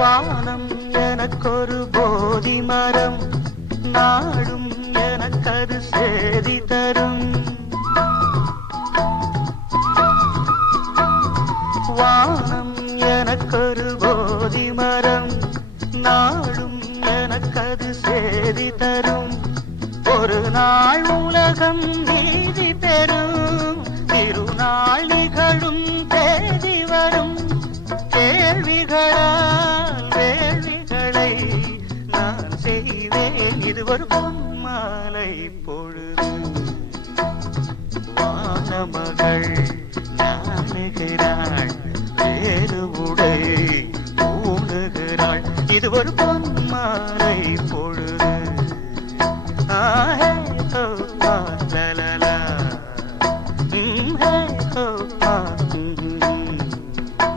வானம் எனக்கொரு போதி மரம், நாடும் எனக்கது சேதி தரும். வானம் எனக்கொரு போதி மரம், நாடும் எனக்கது சேதி தரும். ஒரு நாள் உலகம் நீதி பெறும், திருநாள் நிகழும் தேதி வரும். கேள்விகளால் வேள்விகளை நான் செய்வேன், இது ஒரு பொன்மாலை பொழுது. வானமகள் நாணுகிறாள், வேறு உடை ஊணுகிறாள், இது ஒரு